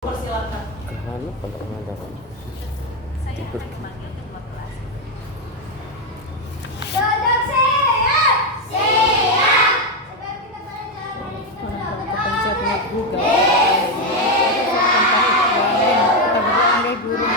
Persilakan. Kalau ada kan tidur. Duduk siap. Siap. Sekarang kita Pencet mic juga. Kita beranggai guru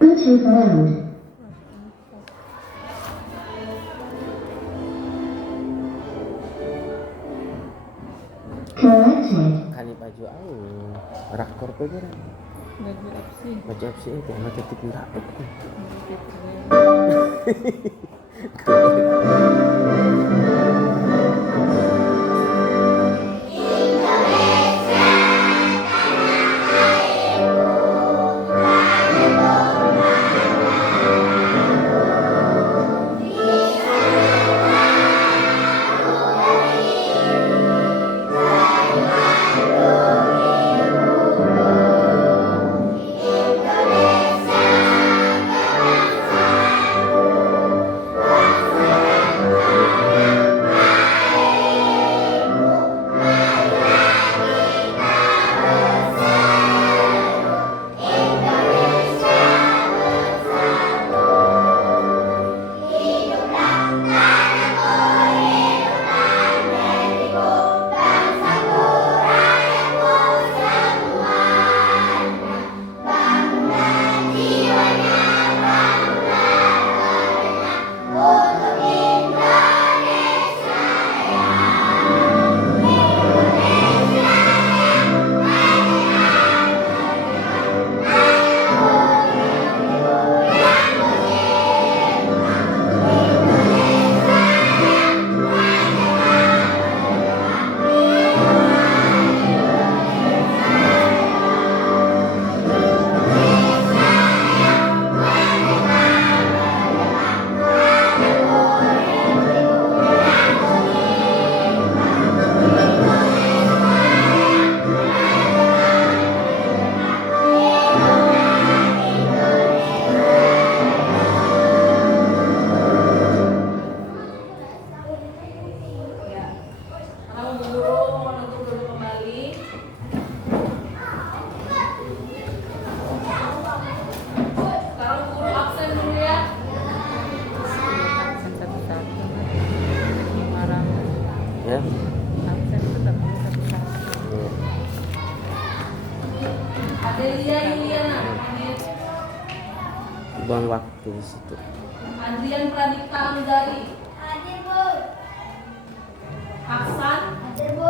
Bluetooth mode. Connected. Kali baju au rakor pegeran. Baju apa sih itu mata tipu rapet. Di situ. Adrian Pradipta Anggari. Hadir, Bu. Aksan. Hadir, Bu.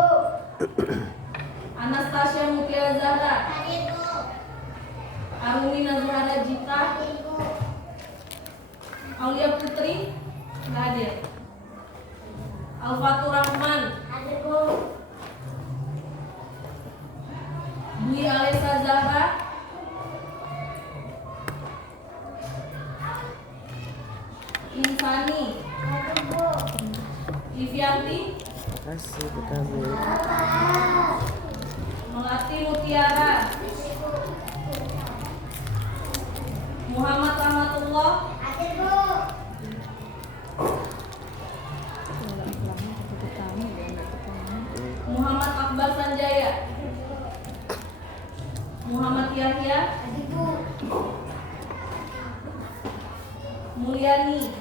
Anastasia Mutiara Zahra. Hadir, Bu. Arumi Nazrahara Jita. Hadir, Bu. Aulia Putri. Nggak hadir. Alfatur Rahman. Hadir, Bu. Dwi Alesa Zahra. Insani. Hadir, Bu. Livianti. Kasih ke kamu. Melati Mutiara. Muhammad Rahmatullah. Hadir, Bu. Ulang-ulang ke kami dia nggak ketemu. Muhammad Akbar Sanjaya. Muhammad Yahya. Hadir, Bu. Mulyani.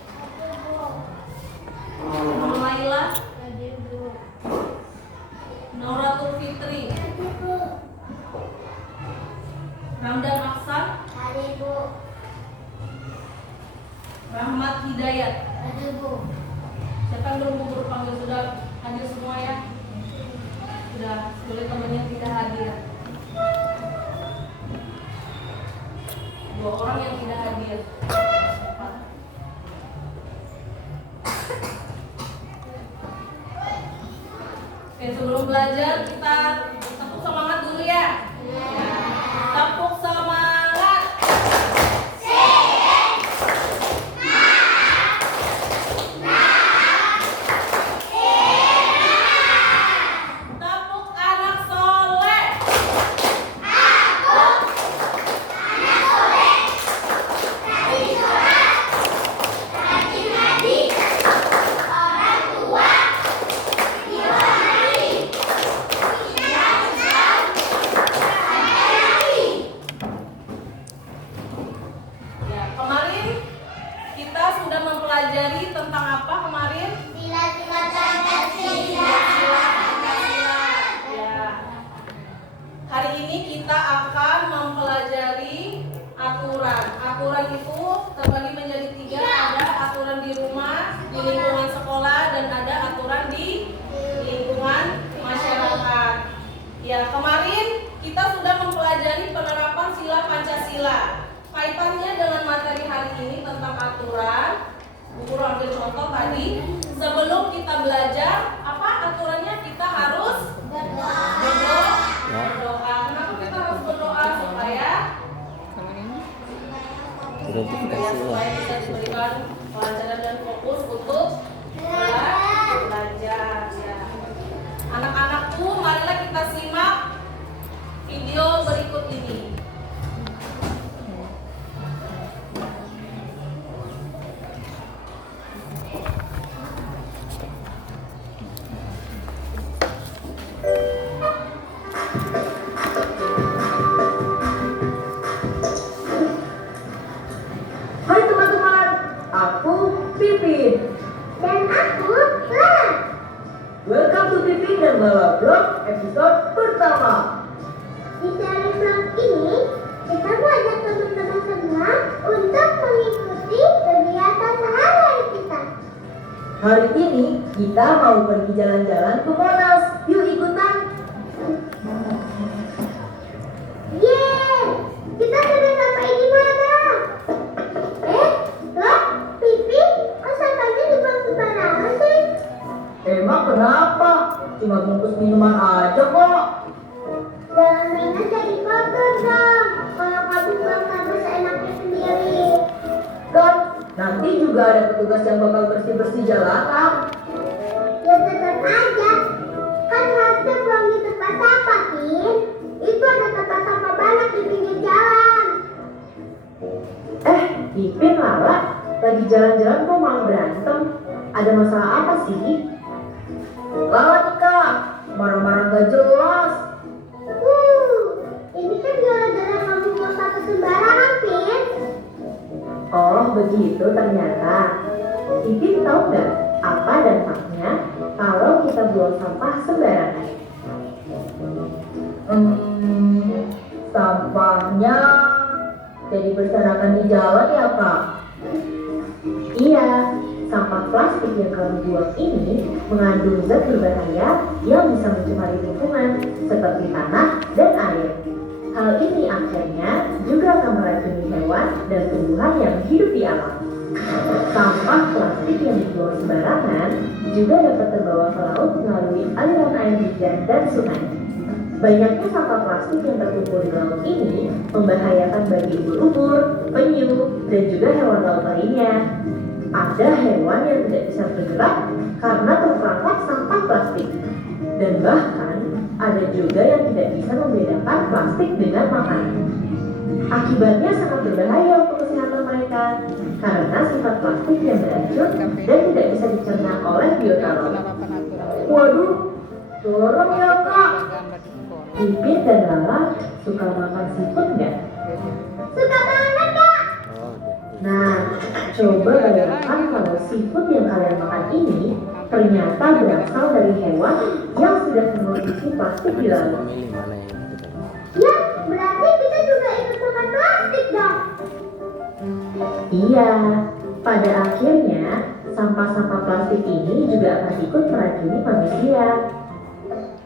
Nur Laila. Hadir, Bu. Nauratul Fitri. Hadir, Bu. Ramdan Aksan. Hadir, Bu. Rahmat Hidayat. Hadir, Bu. Siapa yang belum guru panggil sudah hadir semua ya? Sudah, boleh temannya tidak hadir. 2 orang yang tidak hadir. Oke, sebelum belajar kita tepuk semangat dulu ya. Tepuk semangat. Tepuk anak soleh. Ya, kemarin kita sudah mempelajari tentang apa kemarin? Sila-sila Pancasila. Ya. Hari ini kita akan mempelajari aturan. Aturan itu terbagi menjadi 3. Ada aturan di rumah, di lingkungan sekolah, dan ada aturan di lingkungan masyarakat. Ya, kemarin kita sudah mempelajari penerapan sila Pancasila. Kaitannya dengan materi hari ini tentang aturan. Bu Guru ambil contoh tadi. Sebelum kita belajar, apa aturannya? Kita harus berdoa. Kenapa kita harus berdoa? Supaya Identifikasi supaya lah. kita diberikan pelajaran dan fokus untuk belajar. Ya. Anak-anakku, marilah kita simak video berikut ini. Hai teman-teman, aku Pipin. Dan aku Lara. Welcome to Pipin dan Lala Vlog episode pertama. Di seri vlog ini, kita mengajak teman-teman semua untuk mengikuti kegiatan sehari-hari kita. Hari ini kita mau pergi jalan-jalan ke Monas. Yuk ikutan. Yeay, kita sudah sampai di mana? Loh, Pipi, kok sampahnya dibuang sembarangan sih? Emang kenapa? Cuma bungkus minuman aja kok. Jangan mainan jadi kotor dong. Kalau kamu buang sampah seenaknya sendiri. Kan nanti juga ada petugas yang bakal bersih-bersih jalanan. Ya tetap aja. Kan harusnya buang di tempat sampah, Pin. Itu ada tempat sampah banyak di pinggir jalan. Pipin Lala, lagi jalan-jalan kok malah berantem. Ada masalah apa sih? Lala nih kak, marah-marah gak jelas. Ini kan gara-gara kamu buang sampah sembarangan, Pin. Oh begitu ternyata. Pipin tahu nggak apa dampaknya kalau kita buang sampah sembarangan? Sampahnya jadi berserakan di jalan ya kak. Iya, sampah plastik yang kamu buang ini mengandung zat berbahaya yang bisa mencemari lingkungan seperti tanah dan air. Hal ini akhirnya juga akan meracuni hewan dan tumbuhan yang hidup di alam. Sampah plastik yang dibuang sembarangan juga dapat terbawa ke laut melalui aliran air hujan dan sungai. Banyaknya sampah plastik yang terkumpul di laut ini membahayakan bagi ubur-ubur, penyu, dan juga hewan laut lainnya. Ada hewan yang tidak bisa bergerak karena terperangkap sampah plastik. Dan bahkan ada juga yang tidak bisa membedakan plastik dengan makanan. Akibatnya sangat berbahaya untuk kesehatan mereka karena sifat plastik yang beracun dan tidak bisa dicerna oleh biota laut. Waduh, dorong ya kak. Pipit dan Lala suka makan seafood nggak? Suka banget kak. Nah, coba bayangkan kalau seafood yang kalian makan ini ternyata berasal dari hewan yang sudah mengonsumsi plastik di laut. Milih mana yang kita Ya, berarti kita juga ikut makan plastik dong. Iya, pada akhirnya sampah-sampah plastik ini juga akan ikut meracuni manusia.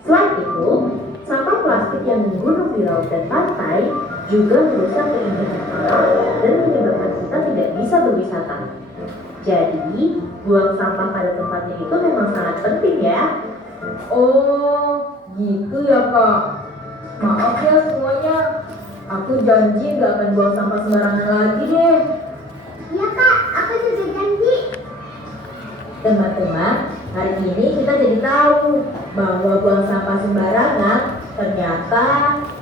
Selain itu, sampah plastik yang menggunung di laut dan pantai juga merusak keindahan alam dan menyebabkan kita tidak bisa berwisata. Jadi, buang sampah pada tempatnya itu memang sangat penting ya. Oh, gitu ya kak. Maaf ya semuanya. Aku janji gak akan buang sampah sembarangan lagi deh. Ya kak, aku juga janji. Teman-teman, hari ini kita jadi tahu bahwa buang sampah sembarangan ternyata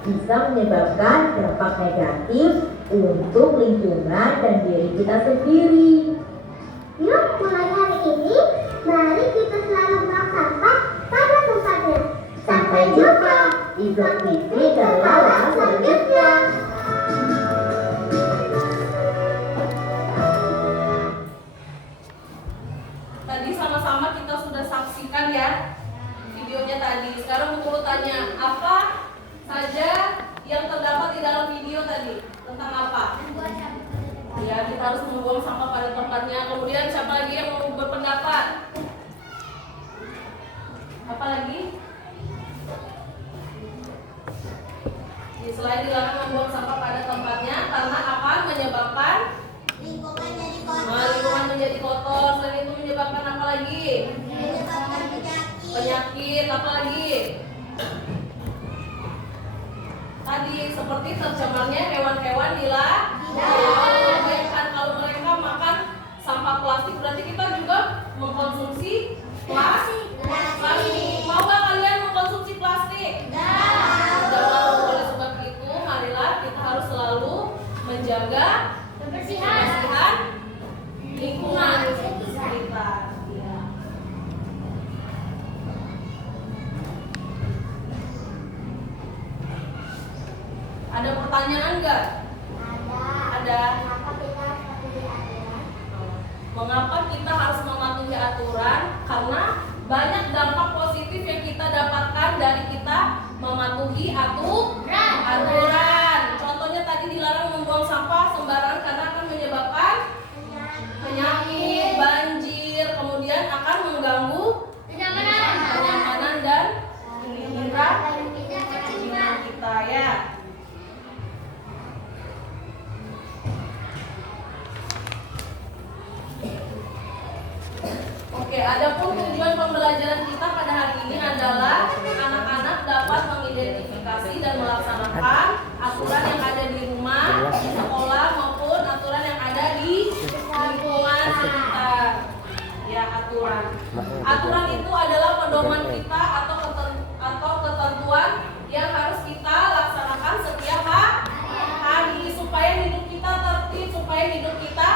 bisa menyebabkan dampak negatif untuk lingkungan dan diri kita sendiri. Yuk, mulai hari ini, mari kita selalu buang sampah pada tempatnya. Sampai jumpa di vlog TV dan Lala selanjutnya. Tadi sama-sama kita sudah saksikan ya videonya tadi. Sekarang mau tanya, apa saja yang terdapat di dalam video tadi? Tentang apa? Ya, kita harus membuang sampah pada tempatnya. Kemudian siapa lagi yang mau berpendapat? Apa lagi? Selain dilarang membuang sampah pada tempatnya karena akan menyebabkan lingkungan menjadi kotor. Selain itu menyebabkan apa lagi? Penyakit. Apa lagi? Tadi seperti tercemarnya hewan-hewan di laut. Bayangkan kalau mereka makan sampah plastik, berarti kita juga mengkonsumsi plastik. Mau gak kalian mengkonsumsi plastik? Tidak mau. Oleh sebab itu, marilah kita harus selalu menjaga kebersihan lingkungan sekitar. Ya. Ada pertanyaan nggak? Ada. Mengapa kita harus mematuhi aturan? Karena banyak dampak positif yang kita dapatkan dari kita mematuhi aturan. Contohnya tadi dilarang membuang sampah sembarangan karena akan menyebabkan penyakit, banjir, kemudian akan mengganggu kenyamanan dan indera kita ya. Oke, adapun tujuan pembelajaran kita pada hari ini adalah anak-anak dapat mengidentifikasi dan melaksanakan aturan yang ada di rumah, di sekolah maupun aturan yang ada di lingkungan sekitar. Ya, aturan. Aturan itu adalah pedoman kita atau ketentuan yang harus kita laksanakan setiap hari supaya hidup kita tertib, supaya hidup kita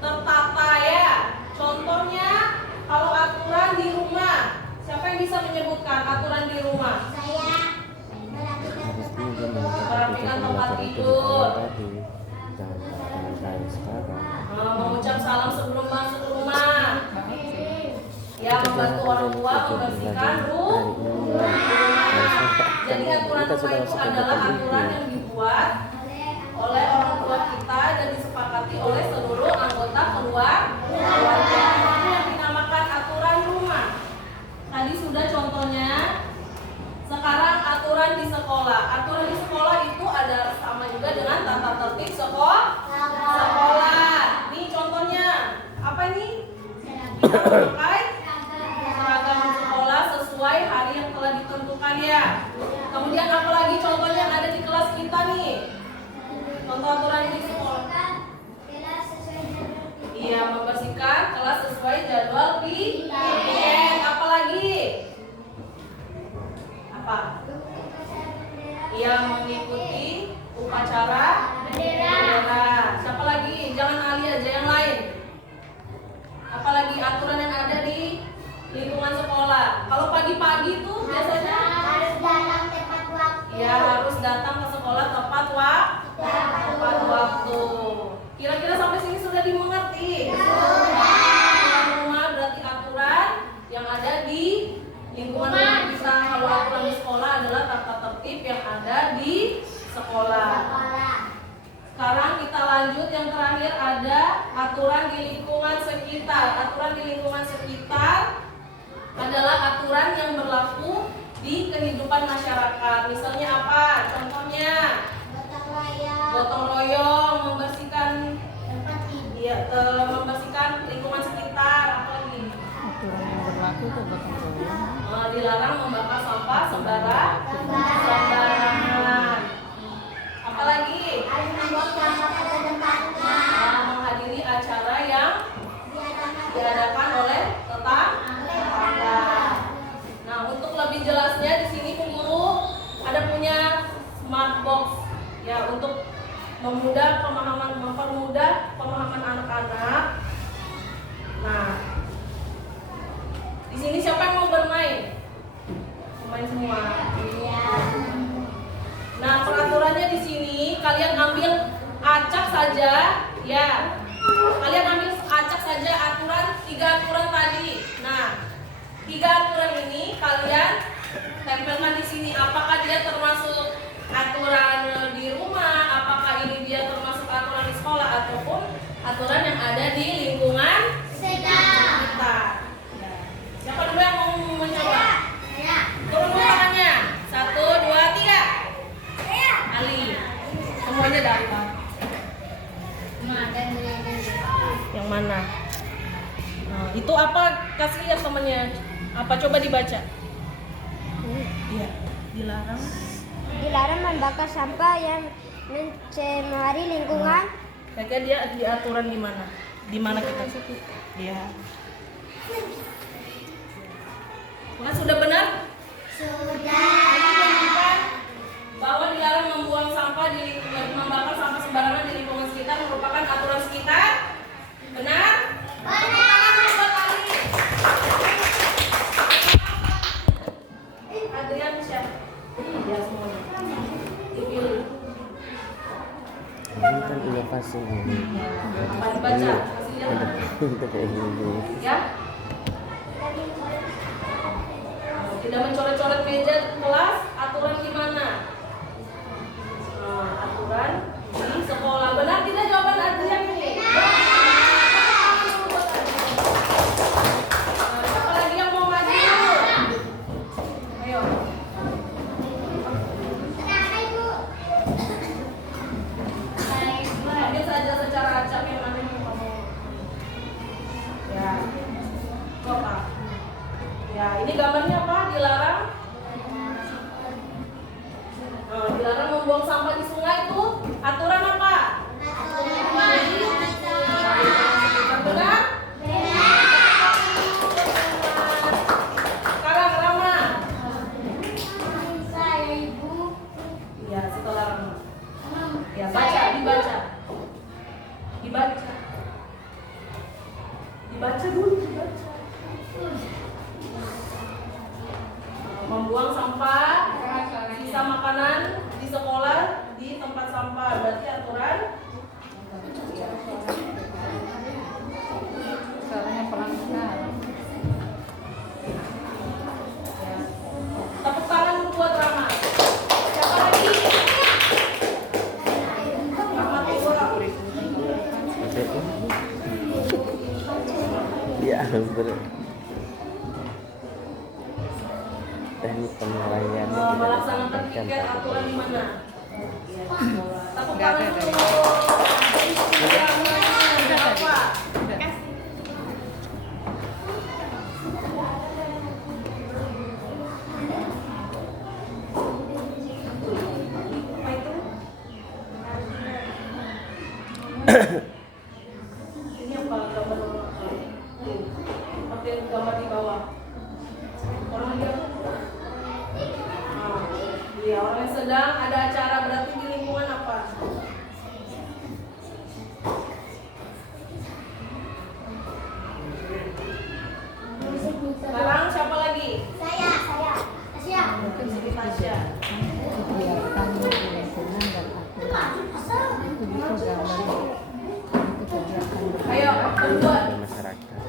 tertata ya. Contohnya kalau aturan di rumah, siapa yang bisa menyebutkan aturan di rumah? Merapikan tempat tidur, mengucap salam sebelum masuk rumah, ya membantu orang tua membersihkan rumah. Jadi aturan rumah itu adalah aturan yang dibuat oleh orang tua kita dan disepakati oleh seluruh anggota keluarga. Itu yang dinamakan aturan rumah. Tadi sudah contohnya. Sekarang aturan di sekolah. Aturan di sekolah itu ada sama juga dengan tata tertib sekolah. Ini contohnya. Apa ini? Kita memakai seragam sekolah sesuai hari yang telah ditentukan ya. Kemudian apalagi contohnya yang ada di kelas kita nih. Contoh aturan di sekolah. Iya, membersihkan kelas sesuai jadwal weekend. Apalagi? Apa? Iya, mengikuti upacara bendera. Siapa lagi? Jangan Ali aja, yang lain. Apalagi aturan yang ada di lingkungan sekolah. Kalau pagi-pagi tuh biasanya harus datang tepat waktu. ya harus datang ke sekolah tepat waktu. Kira-kira sampai sini sudah dimengerti? Aturan rumah berarti aturan yang ada di lingkungan rumah kita. Kalau aturan di sekolah adalah tata tertib yang ada di sekolah. Sekarang kita lanjut, yang terakhir ada aturan di lingkungan sekitar. Aturan di lingkungan sekitar adalah aturan yang berlaku di kehidupan masyarakat. Misalnya apa? Contohnya gotong royong, membersihkan membersihkan lingkungan sekitar. Apa lagi? Aturan yang berlaku ke gotong royong. Dilarang membakar sampah sembarangan. Apalagi? Harus membuang sampah pada tempatnya. Menghadiri acara yang diadakan oleh tetangga. Nah, untuk lebih jelasnya di sini guru ada punya smart box ya untuk mempermudah pemahaman anak-anak. Nah, di sini siapa yang mau bermain? Bermain semua. Nah, peraturannya di sini kalian ambil acak saja, ya. Kalian ambil acak saja aturan 3 aturan tadi. Nah, 3 aturan ini kalian tempelkan di sini. Apakah dia termasuk aturan di rumah? Apakah ini dia termasuk aturan di sekolah ataupun aturan yang ada di lingkungan kita? Siapa dulu yang mau mencoba? Turun dulu tangannya. 1, 2, 3. Ali. Semuanya dapat. Yang mana? Nah, itu apa? Kasih lihat temennya. Apa? Coba dibaca. Iya. Dilarang membakar sampah yang mencemari lingkungan. Kayaknya dia di aturan di mana? Di mana kita? Iya. Nah, sudah benar? Sudah. Bahwa dilarang membuang sampah membakar sampah sembarangan di lingkungan sekitar merupakan aturan sekitar. Benar? Adrian siapa? Ya semuanya. Dipilih. Ini kan inovasi ini. Baca. Kasih lihat. Untuk kayak gini. Ya. Tidak mencoret-coret meja kelas. Aturan gimana? Aturan di sekolah. Benar tidak jawaban Adrian ini? Siapa lagi yang mau maju? Ayo. Ambil saja secara acak yang mana yang kamu. Ya. Coba. Ya, ini gambarnya apa? Dilarang. Dilarang membuang sampah di sungai itu aturan apa? Benar? Sekarang Rama. Ya, setelah Rama. Ya, dibaca. Dibaca dulu, dibaca. Membuang sampah sisa makanan di sekolah di Ya, teknik penilaian Melaksanakan piket aturan di mana? Tepuk Nggak ada, tangan ada. dulu. Apa? Apa itu? Ini apa gambar? Oke, gambar di bawah. Orang dia iya, orang yang sedang ada acara berarti di lingkungan apa? Sekarang siapa lagi? Saya. Tasya. Tasya. kegiatan di lingkungan dan aturan itu bisa gambar itu kegiatan Ayo, berdua. di masyarakat.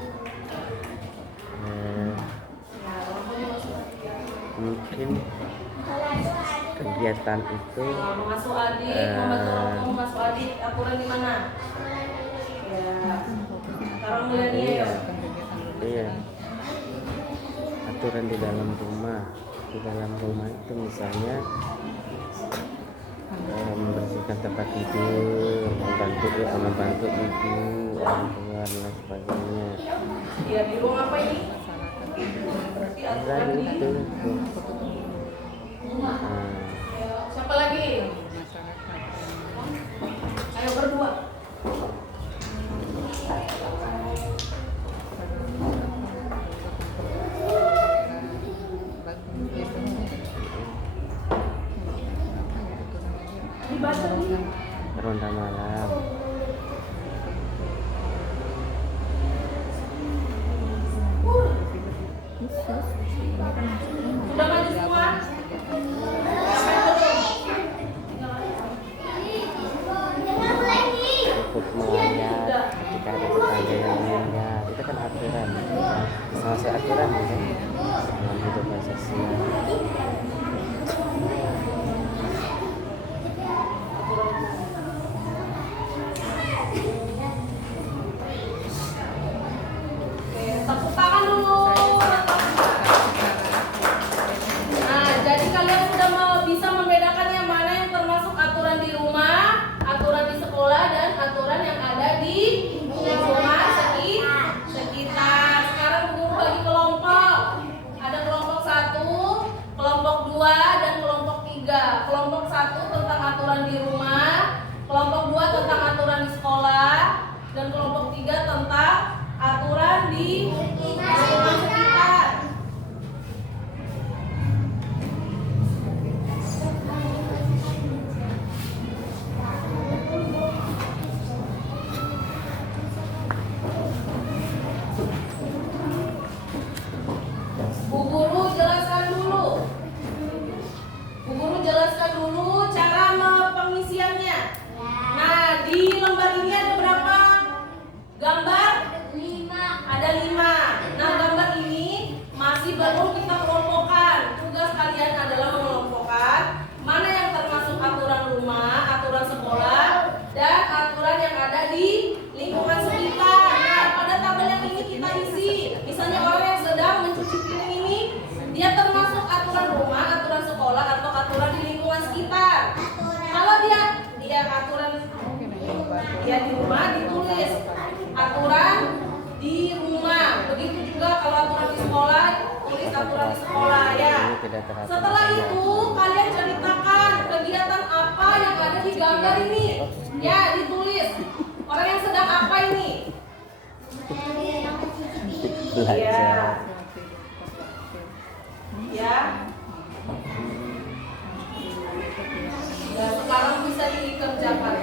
Mungkin kegiatan itu Mengasuh adik, membantu orang tua mengasuh adik, aturan di mana? Ya. Sekarang mulai nih. iya, iya, aturan di dalam rumah. Di dalam rumah itu misalnya membersihkan tempat tidur, membantu ibu, orang tua dan lain sebagainya. Ya, di ruang apa ini? Berarti aturan Dan di. itu Ayo, siapa lagi? Ayo berdua. Dibaca nih. ronda malam. Sudah maju semua? Ikut melayat jika ada tetangga yang meninggal, itu kan aturan, salah satu aturan ya kan dalam kehidupan sosial. Oke, tepuk tangan dulu. Nah, jadi kalian sudah bisa membedakan yang mana yang termasuk aturan di rumah, aturan di sekolah, dan aturan yang ada di lingkungan sekitar. Sekarang guru bagi kelompok. Ada kelompok 1, kelompok 2, dan kelompok 3. Kelompok 1 tentang aturan di rumah, kelompok 2 tentang aturan di sekolah, dan kelompok 3 tentang aturan di lingkungan sekitar. Bu Guru jelaskan dulu. Bu Guru jelaskan dulu cara pengisiannya. Nah, di lembar ini ada berapa gambar? 5. Ada 5. Nah, gambar ini masih baru kita kelompokkan. Tugas kalian adalah mengelompokkan mana yang termasuk aturan rumah, aturan sekolah, dan aturan yang ada di lingkungan sekitar. Nah, pada tabel yang ini kita isi. Misalnya orang yang sedang mencuci piring ini, dia termasuk aturan rumah, aturan sekolah, atau aturan di lingkungan sekitar. Kalau dia aturan di rumah ditulis aturan di rumah. Begitu juga kalau aturan di sekolah, tulis aturan di sekolah ya. Setelah itu kalian ceritakan kegiatan apa yang ada di gambar ini. Ya, ditulis. Orang yang sedang apa ini? Belajar. Ya. Nah, sekarang bisa dikerjakan.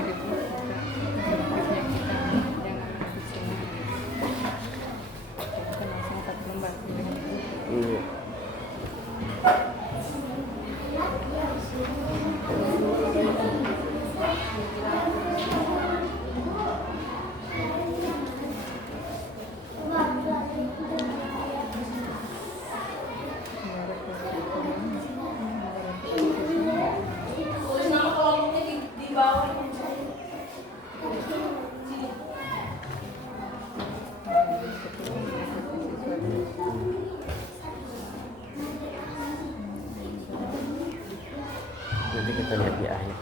Iya. Tulis nama kelompoknya di bawah. Nanti kita lihat di akhir.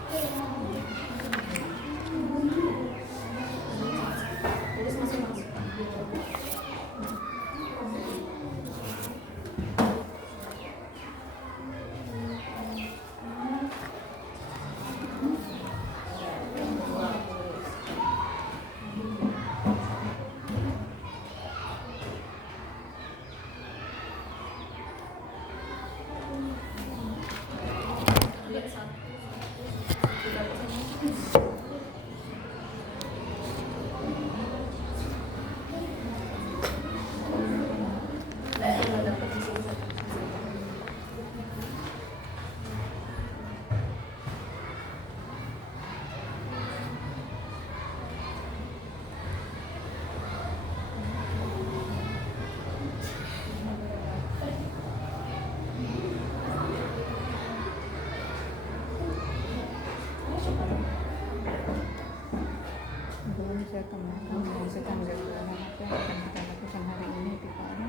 Belum saya temukan menghasilkan jadwal apa yang akan kita lakukan hari ini di Palu.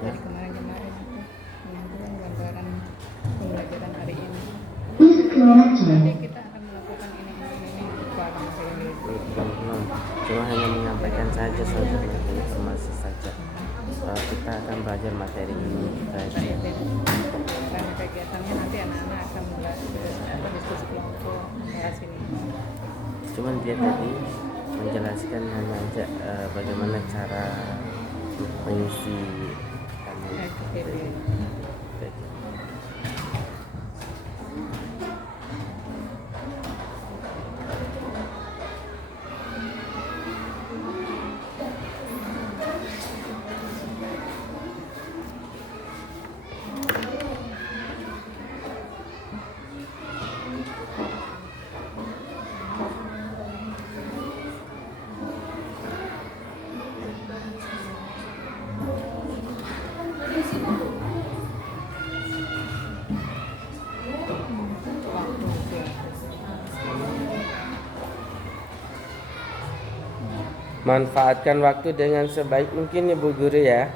Dari kemarin-kemarin itu pengambilan gambaran pembelajaran hari ini. Nanti kita akan melakukan ini bareng hari ini. Belum. Cuma hanya menyampaikan saja informasi saja. Kita akan belajar materi ini saja. Karena kegiatannya nanti anak-anak akan mulai diskusi kelompok membahas ini. Cuman dia tadi menjelaskan hanya aja bagaimana cara mengisi manfaatkan waktu dengan sebaik mungkin ya Bu Guru ya.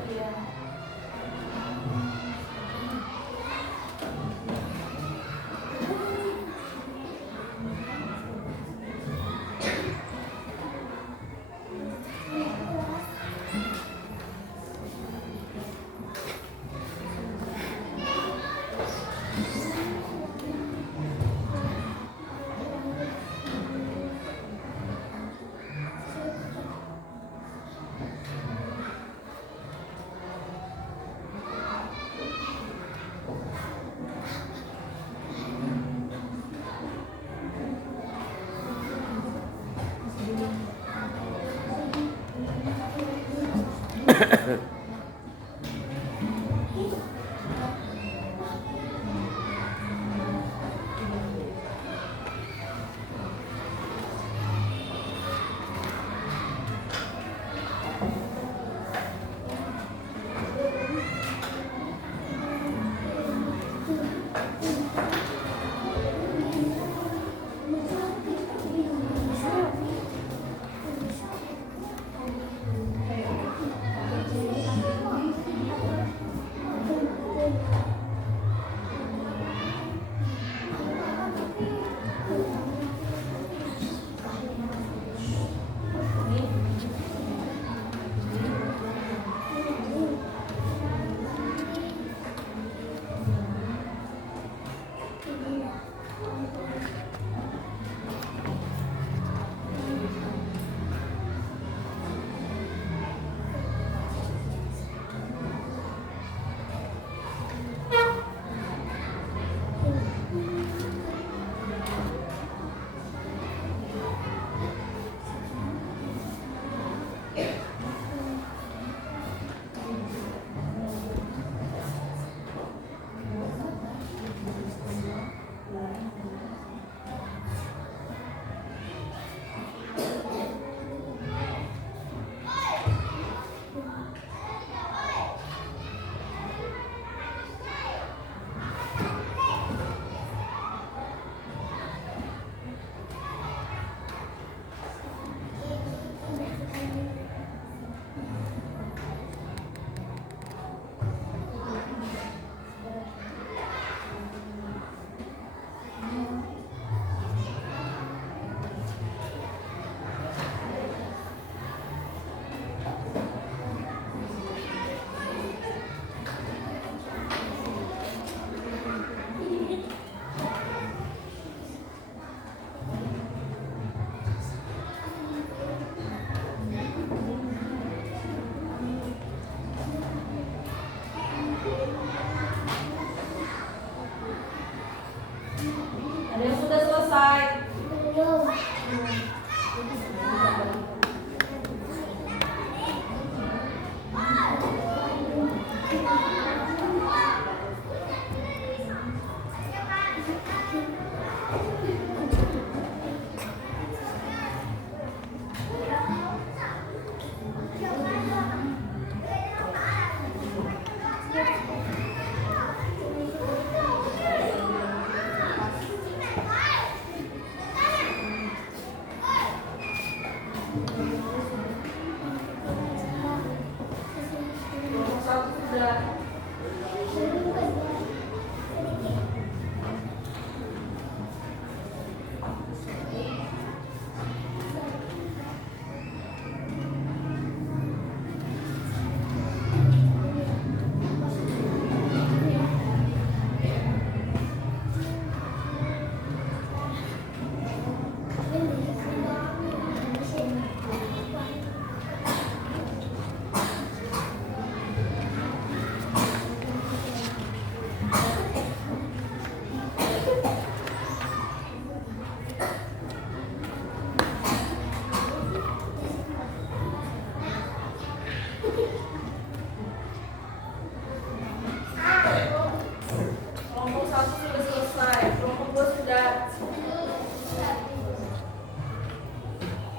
Kelompok 1 sudah selesai, kelompok 2 sudah.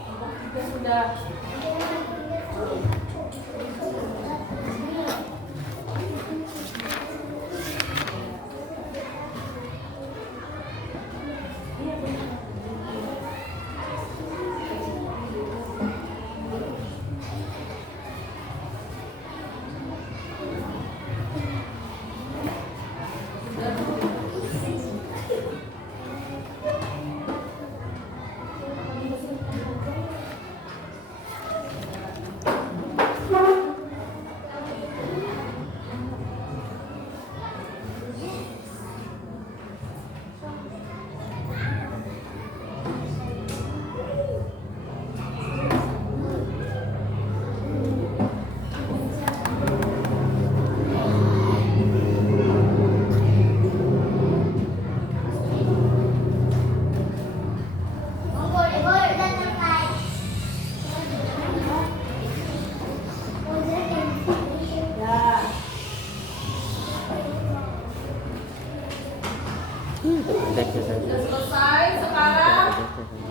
Kelompok 3 sudah. Sudah selesai, sekarang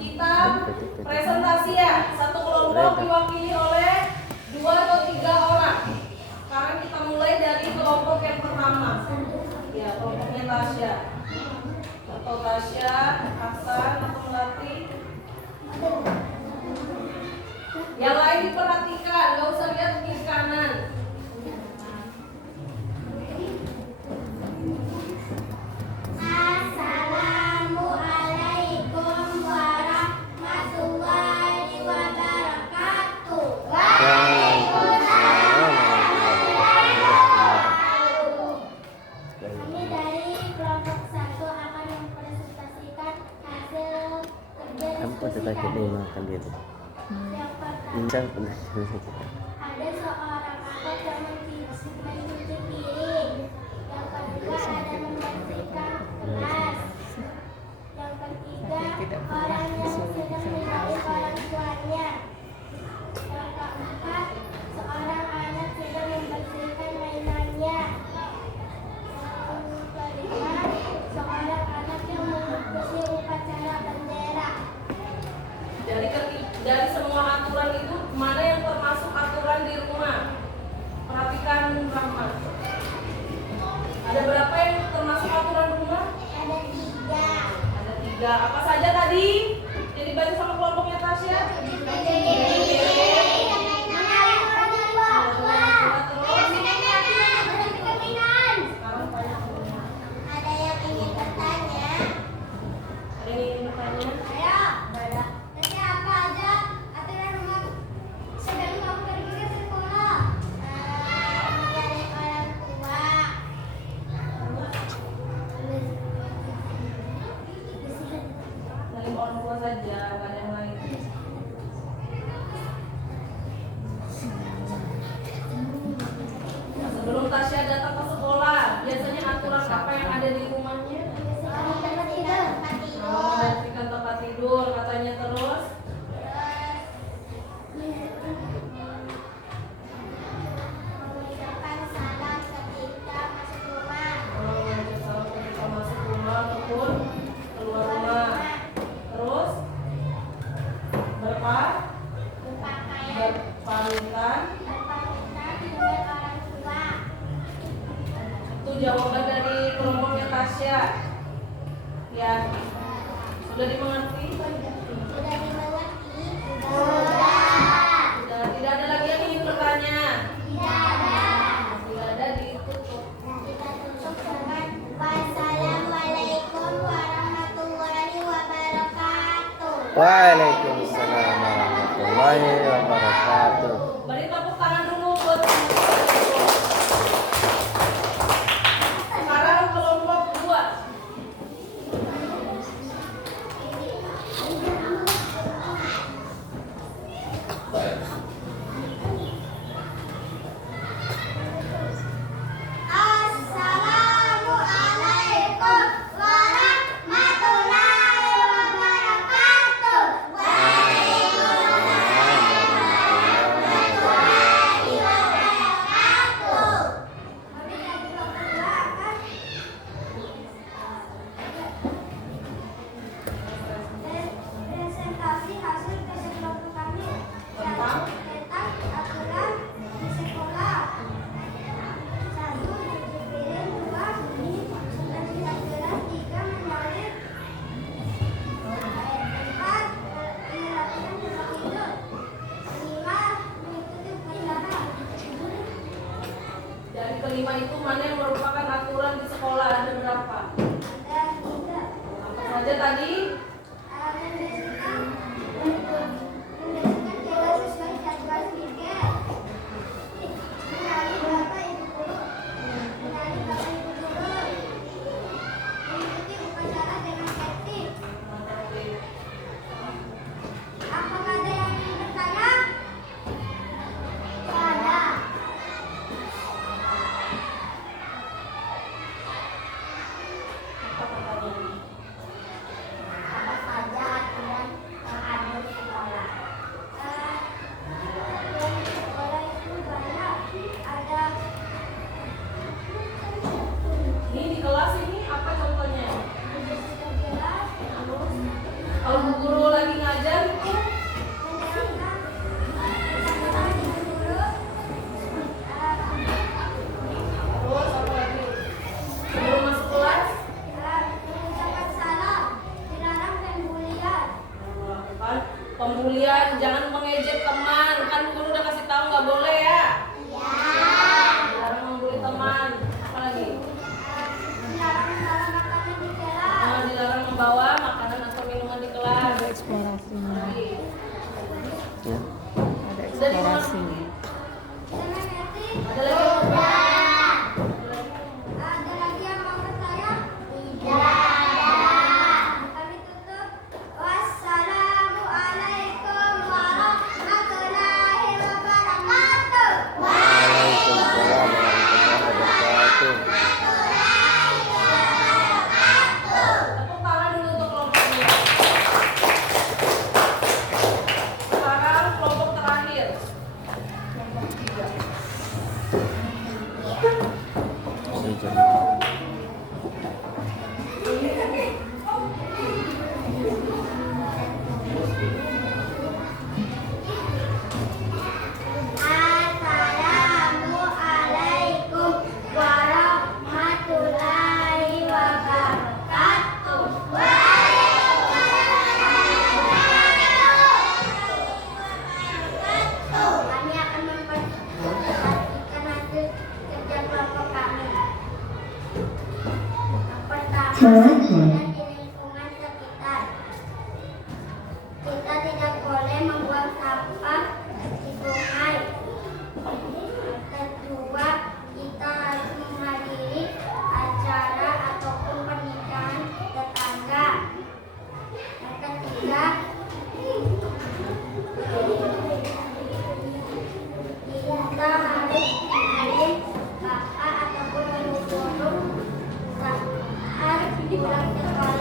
kita presentasi ya. Satu kelompok diwakili oleh 2 atau 3 orang. Sekarang kita mulai dari kelompok yang pertama. Ya, kelompoknya Tasya. Atau Tasya, Hasan, atau Melati. Yang lain diperhatikan, nggak usah lihat kiri kanan. Assalamualaikum warahmatullahi wabarakatuh. Kami dari kelompok 1 akan mempresentasikan hasil kerja Ampun, diskusi tetap kami. makan dia. Yang pertama, Insang ada seorang anak yang mencuci piring. Yang kedua ada membersihkan kelas. Yang ketiga orang yang sedang mencari orang tuanya. Yang keempat seorang anak sedang membersihkan mainannya. Yang kelima seorang anak yang mengikuti upacara bendera. Dari semua aturan itu, mana yang termasuk aturan di rumah? Perhatikan Rahmat. Ada berapa yang termasuk aturan rumah? Ada 3. Ada 3. Apa saja tadi? Jadi baca sama kelompoknya Tasya. Ada yang ingin bertanya? Ada yang ingin bertanya? Nanti apa aja aturan rumah sebelum kamu pergi ke sekolah? Mencari orang tua. Saling orang tua saja, nggak ada yang lain. Nah, sebelum Tasya datang ke sekolah, biasanya aturan apa yang ada di rumahnya? Membersihkan tempat tidur, katanya terus. Mengucapkan salam ketika masuk rumah. Mengucap salam ketika masuk rumah ataupun keluar rumah. Terus Berpakaian berpamitan. berpamitan dengan orang tua. Itu jawaban dari kelompoknya Tasya. Ya, sudah dimengerti? Sudah dimengerti? Sudah, tidak ada lagi yang ingin bertanya. Tidak ada. Tidak ada, Waalaikumsalam warahmatullahi wabarakatuh. Beri tepuk tangan dulu buat sekarang kelompok 2. Assalamualaikum warahmatullahi wabarakatuh. Presentasi hasil tes kelompok kami tentang aturan di sekolah. 1. Cuci piring. 2. Intensitas gelas. 3. Menyalin. 4. Melakukan tempat tidur. 5. Mengikuti upacara. Dari kelima itu mana yang merupakan aturan di sekolah? Ada berapa? Ada 3. Apa saja tadi? Membersihkan kelas sesuai jadwal piket. Mengenali bapak ibu guru. Mengenali bapak ibu guru. Mengikuti upacara dengan tertib. Apakah ada yang ingin bertanya? Ada. Apa pertanyaannya? Apa saja aturan yang ada di sekolah? Aturan di sekolah itu banyak. Ada Ini di kelas ini apa contohnya? membersihkan kelas, Kalau bu guru lagi ngajar itu menjalankan percakapan dengan guru, terus apa lagi? Sebelum masuk kelas mengucapkan salam, dilarang pembulian. kan pembulian, jangan mengejek teman. Kan guru udah kasih tahu nggak boleh ya. Dilarang membuli teman. Apa lagi? Dilarang membawa makanan di kelas. Dilarang membawa makanan atau minuman di kelas. Ada eksplorasinya. Lagi. Ya. Ada eksplorasinya. Dengan etik, Ada lagi? ada lagi yang mau bertanya? Tidak. Kami tutup. Wassalamualaikum warahmatullahi wabarakatuh. Waalaikumsalam warahmatullahi wabarakatuh. Tepuk tangan dulu untuk kelompoknya. Sekarang kelompok terakhir. Kelompok 3. Assalamualaikum warahmatullahi wabarakatuh. Kami akan memperhatikan hasil kerja kelompok kami. Yang pertama, di lingkungan sekitar. Kita tidak boleh membuang sampah di sungai. Kedua, kita harus menghadiri acara ataupun pernikahan tetangga. Yang ketiga, kita harus menghadiri bapak ataupun ibu guru saat pulang sekolah.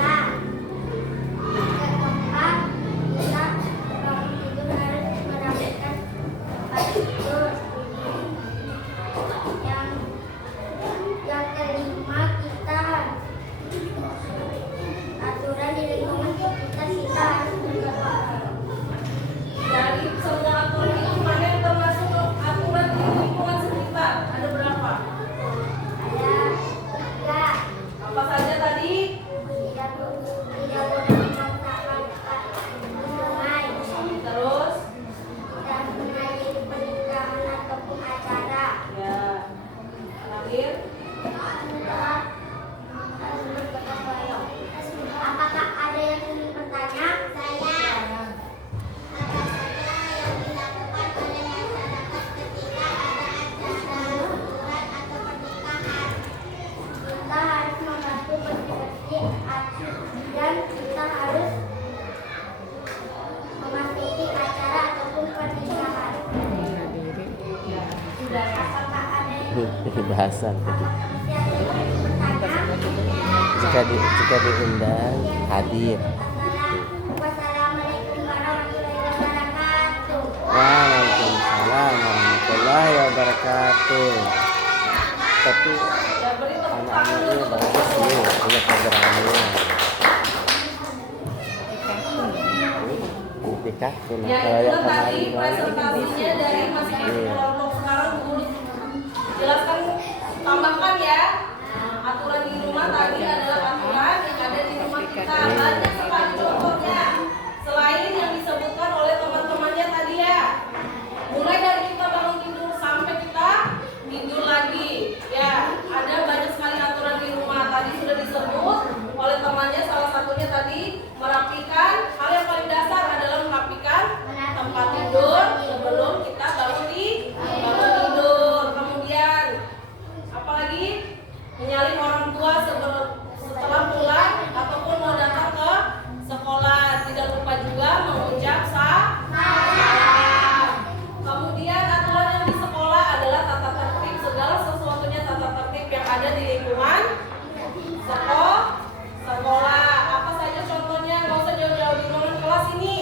bahasan jika diundang hadir. Wassalamualaikum warahmatullahi wabarakatuh. Waalaikumsalam warahmatullahi wabarakatuh. Tapi Ya beri tepuk tangan anak-anaknya untuk bagus sih punya programnya di kartun. Ya Kalau itu yang tadi kemarin presentasinya dari masing-masing Iya. kelompok. Sekarang guru jelaskan, tambahkan ya. Aturan di rumah tadi adalah aturan yang ada di rumah kita. Banyak sekali contohnya. Selain yang disebutkan oleh teman-temannya tadi ya. Mulai dari kita bangun tidur sampai kita tidur lagi. Ya, ada banyak sekali aturan di rumah. Tadi sudah disebut oleh temannya, salah satunya tadi merapikan. Hal yang paling dasar adalah merapikan tempat tidur sebelum kita bangun tidur. Kemudian apalagi menyalin orang tua setelah pulang ataupun mau datang ke sekolah. Tidak lupa juga mengucap salam. Kemudian aturan yang di sekolah adalah tata tertib, segala sesuatunya tata tertib yang ada di lingkungan sekolah. Apa saja contohnya? Nggak usah jauh-jauh di ruangan kelas ini.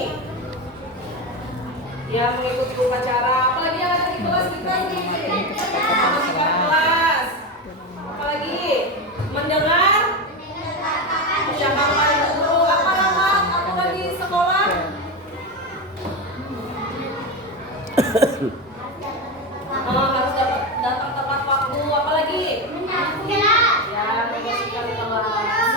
Ya, mengikuti upacara. Apalagi yang ada di kelas kita nih? Membersihkan kelas. Apalagi mendengar percakapan guru. Apa nama aturan di sekolah? Harus datang tepat waktu. Apalagi? Ya, membersihkan kelas.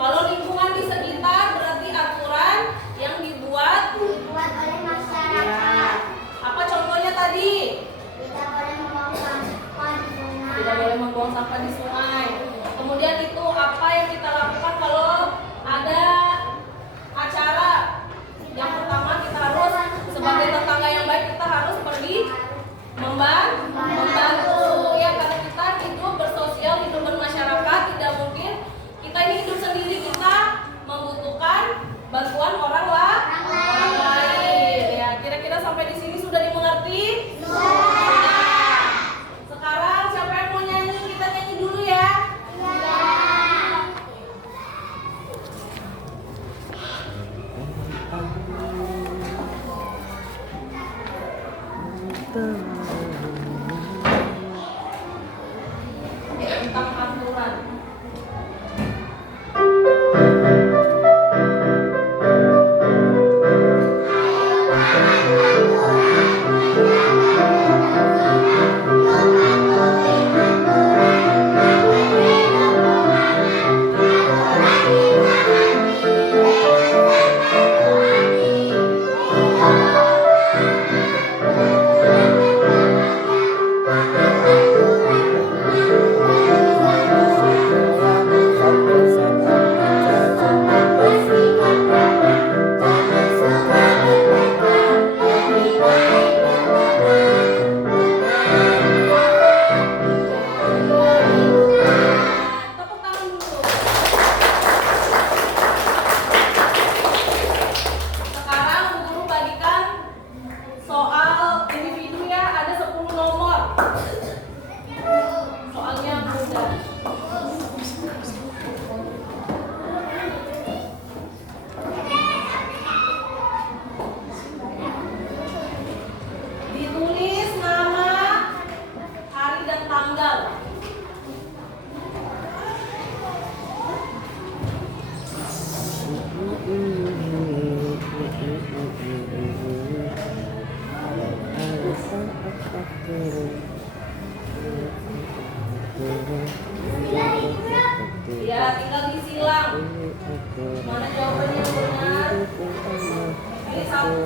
Kalau lingkungan di sekitar berarti aturan yang dibuat. Dibuat oleh Ya. masyarakat. Apa contohnya tadi? Tidak boleh membuang sampah di sungai. Tidak boleh membuang sampah di sungai. Kemudian itu apa yang kita lakukan kalau ada acara? Yang pertama kita harus sebagai tetangga yang baik, kita harus pergi membantu ya, karena kita hidup bersosial, hidup bermasyarakat. Tidak mungkin kita ini hidup sendiri, kita membutuhkan bantuan orang lain. Ya, kira-kira sampai di sini sudah dimengerti? Sekarang siapa yang mau nyanyi? Kita nyanyi dulu ya. Tentang aturan. Tepuk tangan dulu. Sekarang Bu Guru bagikan soal individu ya, ada 10 nomor. Soalnya mudah. Ditulis nama, hari dan tanggal. Ya, tinggal disilang. Mana jawabannya yang benar? Ini satu.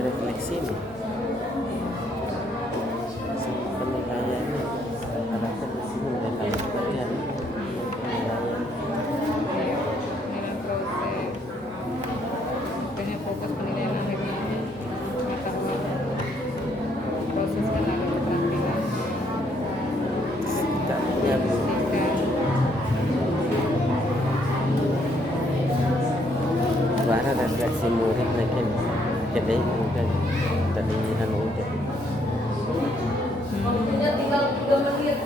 Refleksi nih penilaiannya rata-rata di sini mulai banyak bagian penilaian. Penilaian proses. Makanya fokus penilaian lagi pengetahuan. Proses kan ada keterampilan. Tak punya suara dan reaksi murid mungkin jadi mungkin tadi anu udah Waktunya tinggal 3 menit.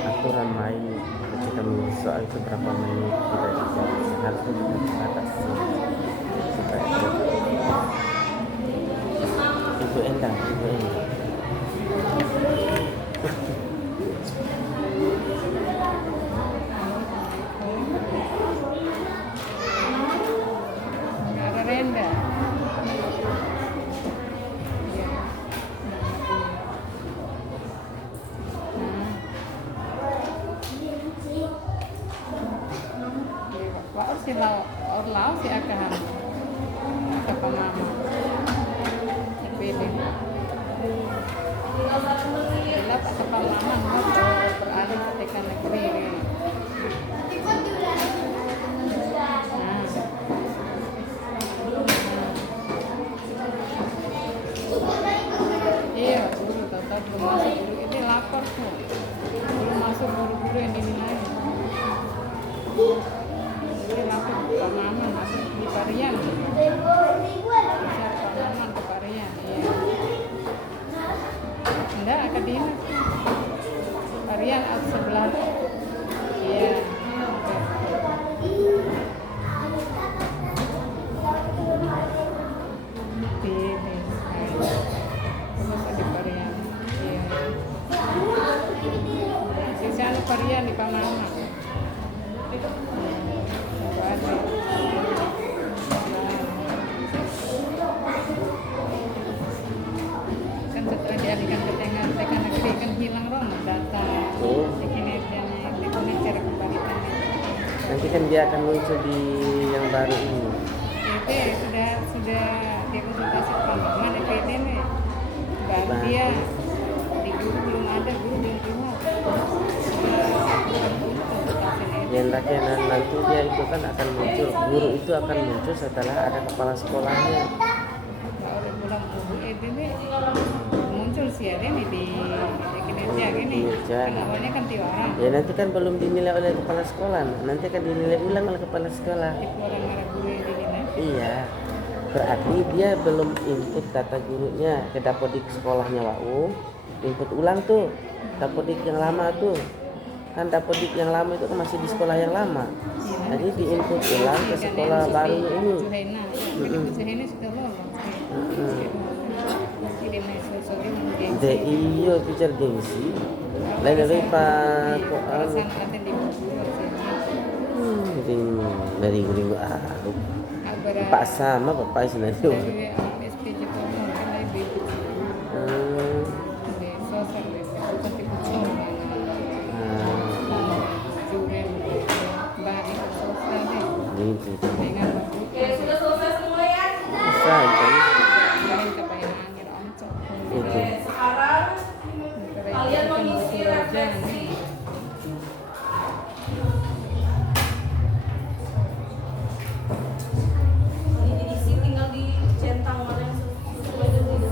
aturan main kita menulis soal itu berapa menit kita bisa harusnya kita batasi supaya itu enak. Nggak ada renda. Iya. Pak si lau si akahan kata mama pilih Tinggal 1 menit. bila tak kepala mama beralih ketika negeri iya guru tetap belum masuk guru ini lapor tuh belum masuk guru-guru yang dinilai jadi lapor ke mama masuk di Parian bisa Pamaman ke Parian iya enggak ke dinas Parian atau sebelah iya pilih terus ada Parian iya di sana Parian di Pamaman kan setelah dialihkan ke TK negeri kan hilang data kinerjanya itu cara kebalikannya Nanti kan dia akan muncul di yang baru ini. sudah dia konsultasi ke Pamaman EPT nih baru dia di guru belum ada guru belum keluar Yang nanti dia itu kan akan muncul, guru itu akan muncul setelah ada kepala sekolahnya. udah pulang ini muncul sih ada nih di kinerja gini kan awalnya kan tiwaran Ya nanti kan belum dinilai oleh kepala sekolah, nanti akan dinilai ulang oleh kepala sekolah. itu orang marah guru yang dinilai Iya, berarti dia belum input data gurunya ke dapodik sekolahnya WAU, input ulang tuh dapodik yang lama tuh. Kan dapodik yang lama itu kan masih di sekolah yang lama. Jadi diinput ulang ke sekolah baru ini. Juhaina Juhaina sudah lolos jadi menyusul De iyo pijar gengsi. Lain dari Pak perasaan latihan di Bogor sini dari minggu-minggu aku beberapa Pak sama Bapak sebenarnya. dari SPJ itu mungkin lebih Hmm. di sosok tapi kecil duren bagi sosok Gitu. dengan Oke, sudah selesai semua ya? Bisa itu. lain kepengen angin oncok Oke, sekarang kalian mengisi refleksi. Ini diisi tinggal dicentang mana yang sesuai dengan itu.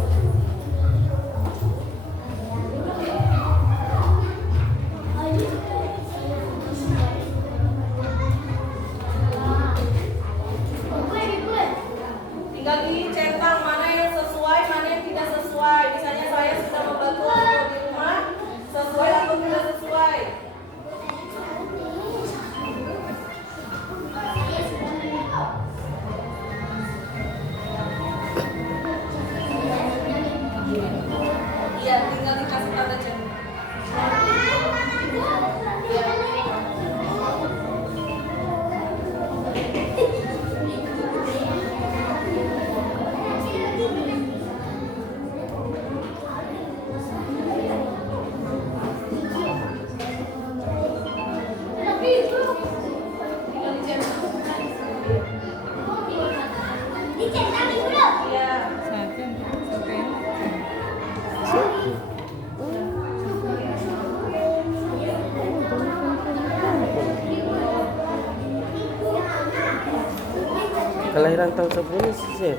Tinggal dicentang mana yang sesuai, mana yang tidak sesuai. Misalnya saya sudah membantu di rumah, sesuai atau tidak sesuai. Iya, tinggal dikasih tanda centang. Tinggal dicentang. Iya. satu sampai Kelahiran tahun sebelumnya sih.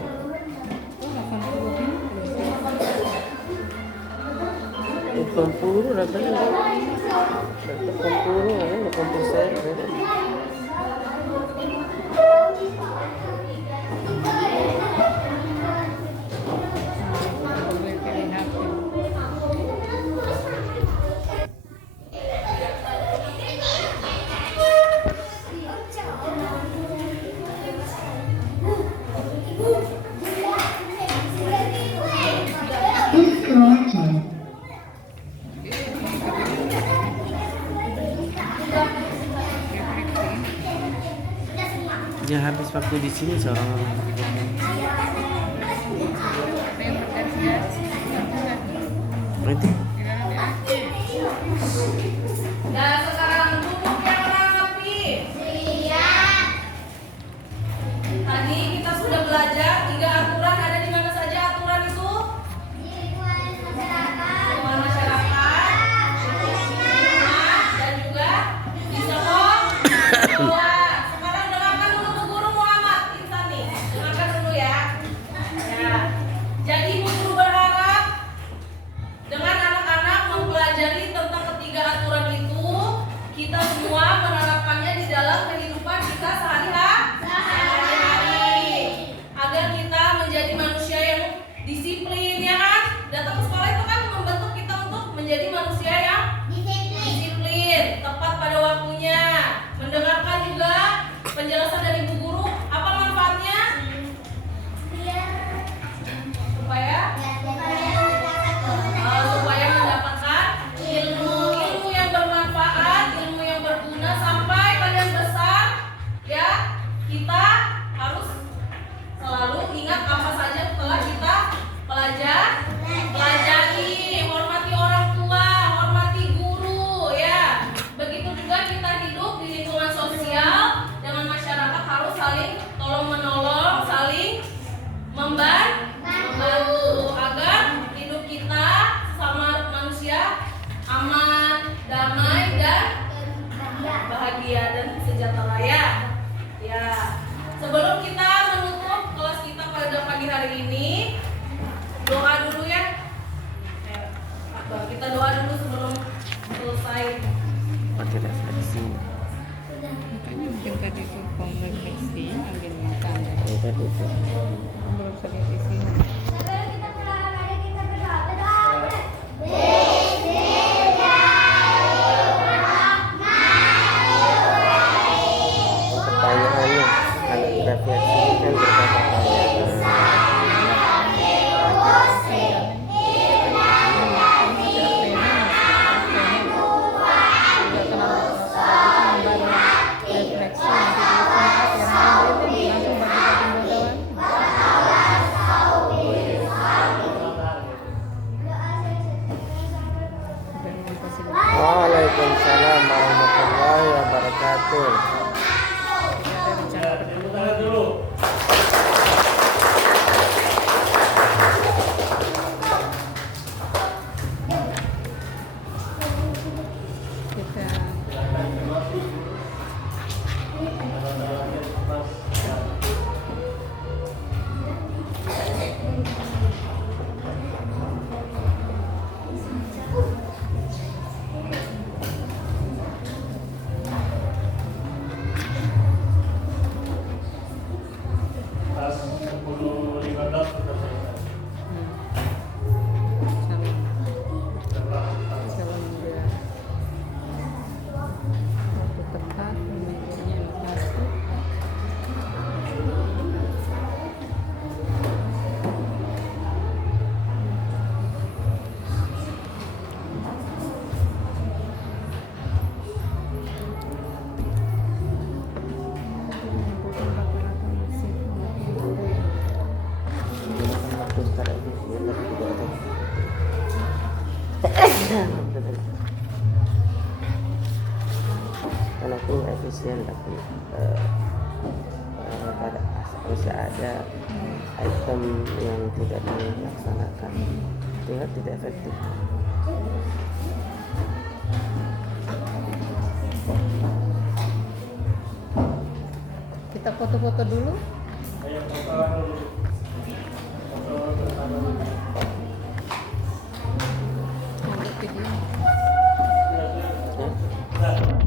80 80 rasanya. 80 kan 80 saya. Disconnected. Dia habis waktu di sini seorang berarti Dan sekarang duduk yang rapi. Tadi kita sudah belajar 3 aturan, ada di mana saja aturan itu? Lingkungan masyarakat, dan juga di sekolah. Sekarang dengarkan dulu Bu Guru Muhammad Insani. Dengarkan dulu ya. Ya. Jadi Bu Guru berharap dengan anak-anak mempelajari tentang ketiga aturan itu, kita semua menerapkannya di dalam kehidupan kita sehari-hari, agar kita menjadi manusia yang disiplin, ya kan? Datang ke sekolah itu kan membentuk kita untuk menjadi manusia yang disiplin, tepat pada waktunya, mendengarkan juga penjelasan dari Bu Guru. Apa manfaatnya? Supaya mendapatkan ilmu yang bermanfaat, ilmu yang berguna sampai kalian besar, ya. Kita harus selalu ingat apa saja telah kita pelajari, hormati orang tua, hormati guru, ya. Begitu juga kita hidup di lingkungan sosial dengan masyarakat harus saling tolong menolong, saling membantu agar hidup kita sama manusia aman, damai dan bahagia dan sejahtera, ya. Ya. Sebelum kita menutup kelas kita pada pagi hari ini, doa dulu ya. Kita doa dulu sebelum selesai. pakai refleksi. makanya mungkin tadi itu refleksi ambil makan Ya tadi itu. belum sedih di sini Pertanyaannya kalau refleksi kan berbagai pertanyaan. refleksi nanti di sini langsung bagi-bagi Karena itu nggak efisien, tapi pada masih ada item yang tidak dilaksanakan sehingga tidak efektif. Kita foto-foto dulu. Lanjut video. Ya.